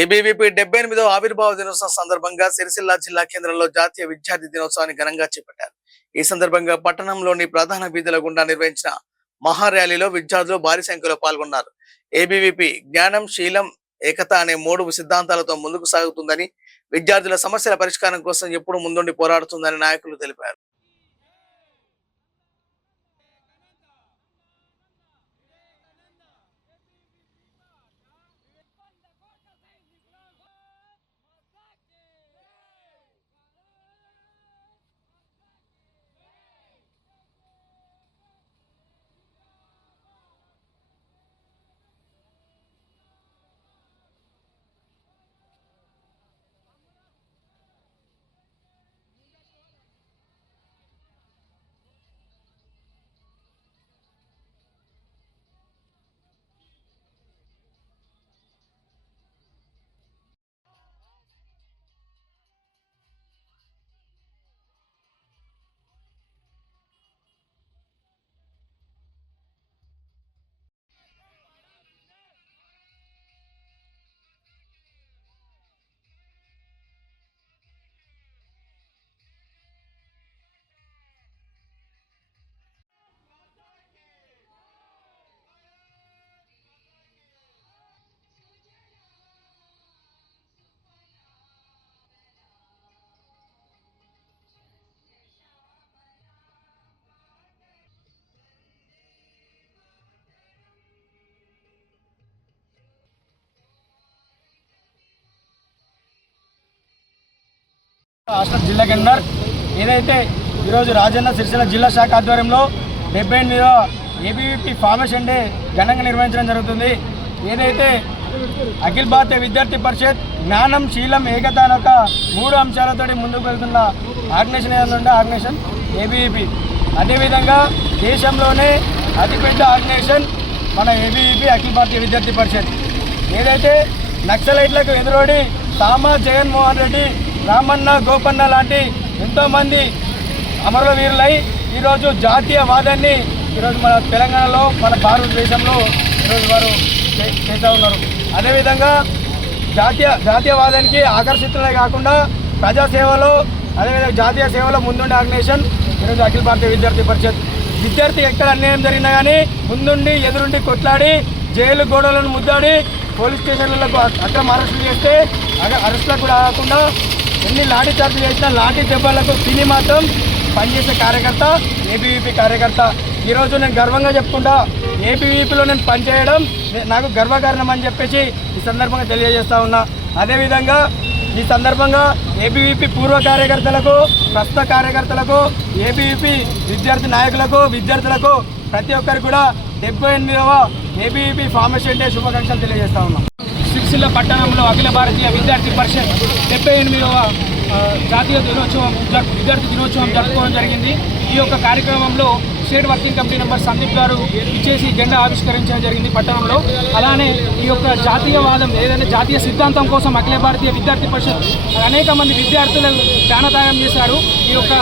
ABVP 78వ ఆవిర్భావ దినోత్సవం సందర్భంగా సిరిసిల్ల జిల్లా కేంద్రంలో జాతీయ విద్యార్థి దినోత్సవాన్ని ఘనంగా చేపట్టారు. ఈ సందర్భంగా పట్టణంలోని ప్రధాన వీధుల గుండా నిర్వహించిన మహా ర్యాలీలో విద్యార్థులు భారీ సంఖ్యలో పాల్గొన్నారు. ఏబీవీపీ జ్ఞానం, శీలం, ఏకత అనే 3 సిద్ధాంతాలతో ముందుకు సాగుతుందని, విద్యార్థుల సమస్యల పరిష్కారం కోసం ఎప్పుడూ ముందుండి పోరాడుతుందని నాయకులు తెలిపారు. రాష్ట్ర జిల్లా కేంద్రం ఏదైతే ఈరోజు రాజన్న సిరిసిల్ల జిల్లా శాఖ ఆధ్వర్యంలో 78వ ఏబీవీపీ ఫార్మేషన్ డే ఘనంగా నిర్వహించడం జరుగుతుంది. ఏదైతే అఖిల భారతీయ విద్యార్థి పరిషత్ జ్ఞానం, శీలం, ఏకత అనే ఒక 3 అంశాలతో ముందుకు వెళ్తున్న ఆర్గనైజేషన్ ఏదంటే ఆర్గనైజేషన్ ఏబీవీపీ. అదేవిధంగా దేశంలోనే అతిపెద్ద ఆర్గనైజేషన్ మన ఏబీవీపీ అఖిల భారతీయ విద్యార్థి పరిషత్. ఏదైతే నక్సలైట్లకు ఎదురోడి సామా, జగన్మోహన్ రెడ్డి, రామన్న, గోపన్న లాంటి ఎంతోమంది అమరవీరులై ఈరోజు జాతీయవాదాన్ని ఈరోజు మన తెలంగాణలో, మన భారతదేశంలో ఈరోజు వారు చేస్తూ ఉన్నారు. అదేవిధంగా జాతీయవాదానికి ఆకర్షితులే కాకుండా ప్రజాసేవలో, అదేవిధంగా జాతీయ సేవలో ముందుండే ఆర్గనైజేషన్ ఈరోజు అఖిల భారతీయ విద్యార్థి పరిషత్. విద్యార్థి ఎక్కడ అన్యాయం జరిగినా కానీ ముందుండి ఎదురుండి కొట్లాడి జైలు గోడలను ముద్దాడి పోలీస్ స్టేషన్లకు అక్రమ అరెస్టులు చేస్తే అరెస్టులకు కూడా కాకుండా ఎన్ని లాఠీ చార్జీలు చేసినా లాఠీ దెబ్బలకు తిని మాత్రం పనిచేసే కార్యకర్త ఏబీవీపీ కార్యకర్త. ఈరోజు నేను గర్వంగా చెప్పుకుంటా, ఏబీవీపీలో నేను పనిచేయడం నాకు గర్వకారణం అని చెప్పేసి ఈ సందర్భంగా తెలియజేస్తా ఉన్నా. అదేవిధంగా ఈ సందర్భంగా ఏబీవీపీ పూర్వ కార్యకర్తలకు, ప్రస్తుత కార్యకర్తలకు, ఏబీవీపీ విద్యార్థి నాయకులకు, విద్యార్థులకు ప్రతి ఒక్కరికి కూడా 78వ ఏబీవీపీ ఫార్మేషన్ డే శుభాకాంక్షలు తెలియజేస్తా ఉన్నాం. సిరిసిల్ల పట్టణంలో అఖిల భారతీయ విద్యార్థి పరిషత్ 78వ జాతీయ దినోత్సవం విద్యార్థి దినోత్సవం జరుపుకోవడం జరిగింది. ఈ యొక్క కార్యక్రమంలో state working committee member Sandeep గారు ఇచ్చేసి జెండా ఆవిష్కరించడం జరిగింది పట్టణంలో. అలానే ఈ యొక్క జాతీయవాదం ఏదైతే జాతీయ సిద్ధాంతం కోసం అఖిల భారతీయ విద్యార్థి పరిషత్ అనేక మంది విద్యార్థులు ప్రాణత్యాగం చేశారు ఈ యొక్క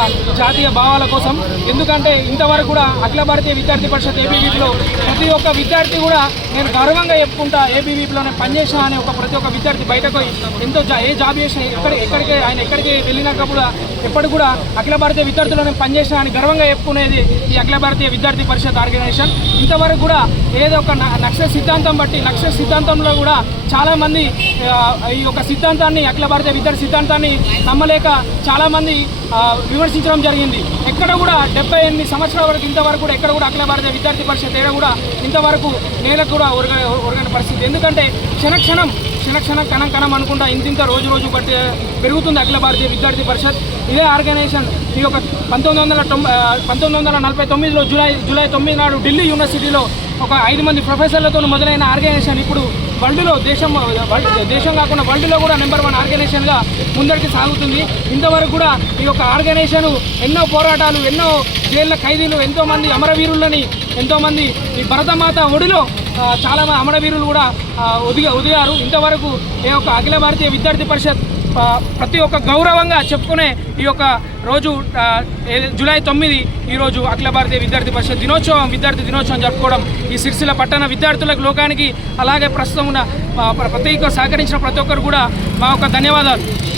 జాతీయ భావాల కోసం. ఎందుకంటే ఇంతవరకు కూడా అఖిల భారతీయ విద్యార్థి పరిషత్ ఏబీవీపీలో ప్రతి ఒక్క విద్యార్థి కూడా నేను గర్వంగా చెప్పుకుంటా ఏబీవీపీలో నేను పనిచేసినా అనే ప్రతి ఒక్క విద్యార్థి బయటకు ఎంతో ఏ జాబ్ చేసినా ఎక్కడికి వెళ్ళినాక కూడా ఎప్పటికి కూడా అఖిల భారతీయ విద్యార్థులు నేను పనిచేసినా అని గర్వంగా చెప్పుకునేది ఈ అఖిల భారతీయ విద్యార్థి పరిషత్ ఆర్గనైజేషన్. ఇంతవరకు కూడా ఏదో ఒక నక్సల్ సిద్ధాంతం బట్టి నక్సల్ సిద్ధాంతంలో కూడా చాలామంది ఈ యొక్క సిద్ధాంతాన్ని, అఖిల భారతీయ విద్యార్థి సిద్ధాంతాన్ని నమ్మలేక చాలామంది విమర్శించడం జరిగింది. ఎక్కడ కూడా 78 సంవత్సరాల వరకు ఇంతవరకు కూడా ఎక్కడ కూడా అఖిల భారతీయ విద్యార్థి పరిషత్ ఏడ కూడా ఇంతవరకు నేలకు కూడా ఒరగని పరిస్థితి. ఎందుకంటే క్షణక్షణం కణం అనుకుంటా ఇంత రోజు బట్టి పెరుగుతుంది అఖిల భారతీయ విద్యార్థి పరిషత్. ఇదే ఆర్గనైజేషన్ ఈ యొక్క 1949లో జూలై 9 నాడు ఢిల్లీ యూనివర్సిటీలో ఒక 5 మంది ప్రొఫెసర్లతో మొదలైన ఆర్గనైజేషన్ ఇప్పుడు వరల్డ్లో దేశం కాకుండా వరల్డ్లో కూడా నెంబర్ 1 ఆర్గనైజేషన్గా ముందరికి సాగుతుంది. ఇంతవరకు కూడా ఈ యొక్క ఆర్గనైజేషన్ ఎన్నో పోరాటాలు, ఎన్నో జైళ్ళ ఖైదీలు, ఎంతోమంది అమరవీరులని, ఎంతోమంది ఈ భరతమాత ఒడిలో చాలా అమరవీరులు కూడా ఒదిగారు. ఇంతవరకు ఈ యొక్క అఖిల భారతీయ విద్యార్థి పరిషత్ ప్రతి ఒక్క గౌరవంగా చెప్పుకునే ఈ యొక్క రోజు జూలై 9 ఈరోజు అఖిల భారతీయ విద్యార్థి పరిషత్ దినోత్సవం, విద్యార్థి దినోత్సవం జరుపుకోవడం ఈ సిరిసిల్ల పట్టణ విద్యార్థులకు, లోకానికి, అలాగే ప్రస్తుతం ఉన్న ప్రతి ఒక్క సహకరించిన ప్రతి ఒక్కరు కూడా మా యొక్క ధన్యవాదాలు.